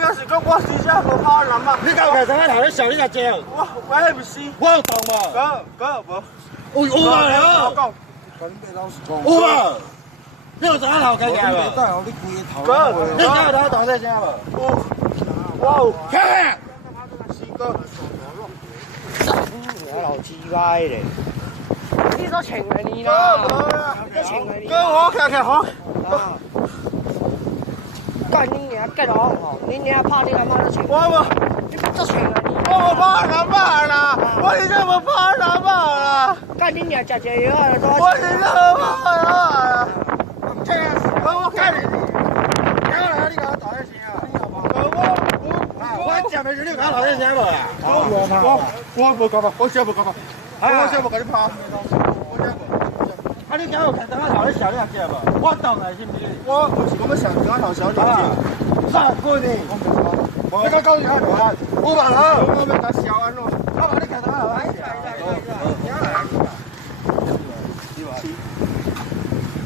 那个是讲我真正无怕人嘛。你搞开车头咧笑你个姐，我迄不是。我有动无？哥无。有嘛了？有嘛？你有车头开开无？哥，你车头动这声无？我有。看。我老鸡巴嘞！你都请了你啦，都请了你。哥，我看好。干你娘，干好好，你娘怕你他妈的请。我无，你都请了你。我无怕人骂啦，我真正无怕人骂啦。干你娘，吃这药啊，多我真正无怕人骂啦。这个，我看你，你搞大声啊！我吃没事，你搞大声无啦？我无干嘛，我真无干嘛，我真无甲你拍。啊！你今日开灯头咧笑你个姐无？我动来是毋是？我要上灯头小姐。啥款呢？你讲搞啥啊？有嘛啦？我要甲小安咯。我话你开灯头来笑。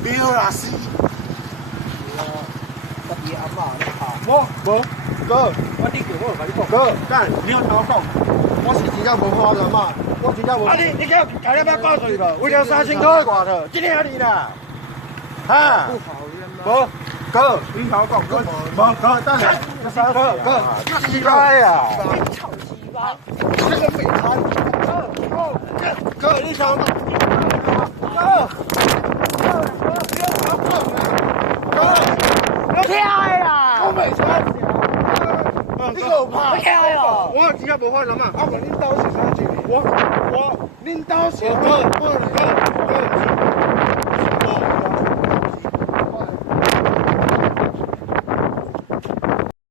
彪啦死！特别阿妈你怕？无，哥，我你叫我甲你讲。哥，干，你要听我讲，我是真正无怕人嘛，我真正无。啊你叫大家要挂水无？为了3000块挂的，今天你啦，哈？无，哥，你听我讲，哥，无，哥，等下，哥，鸡巴呀！臭鸡巴！这个废柴，哥，你听我讲，哥，我听啦！我没错。你给我怕？我听啦！我真正无怕人嘛，啊，问恁兜是啥子？我恁兜是哥，